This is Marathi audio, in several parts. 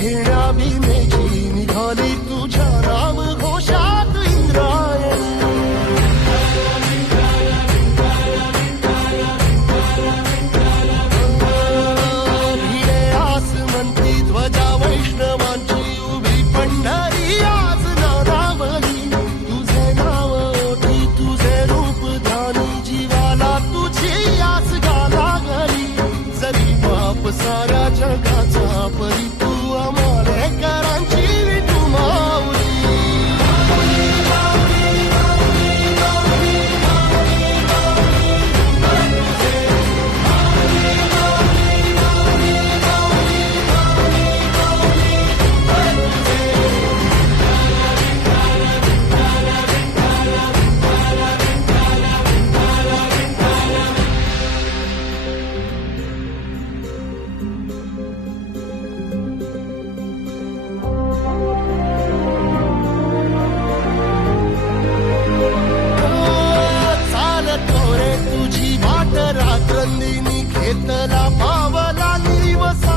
घेण्या भीमेची निघाली तुझ्या नाम घोषात इंद्रायणी. भिडे आसमंती ध्वजा वैष्णवांची उभी पंढरी आज नादावली. तुझे नाव ओठी तुझे रूप ध्यानी जीवाला तुझी आस लागली. जरी बाप साऱ्या जगाचा परी तू आमालेकरांची विठू माऊली. रात्रंदिनी घेतला पावला दिवसा.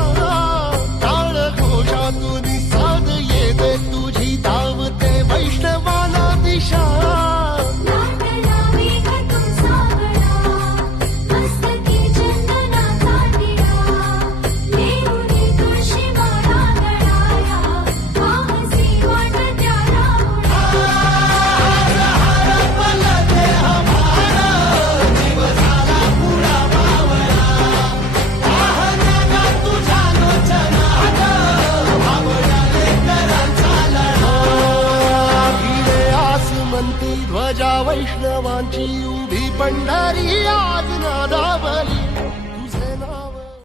टाळ घोषातून साध येते तुझी धावते वैष्णवाला दिशा. ध्वजा वैष्णवांची उभी पंढरी आज नादावली.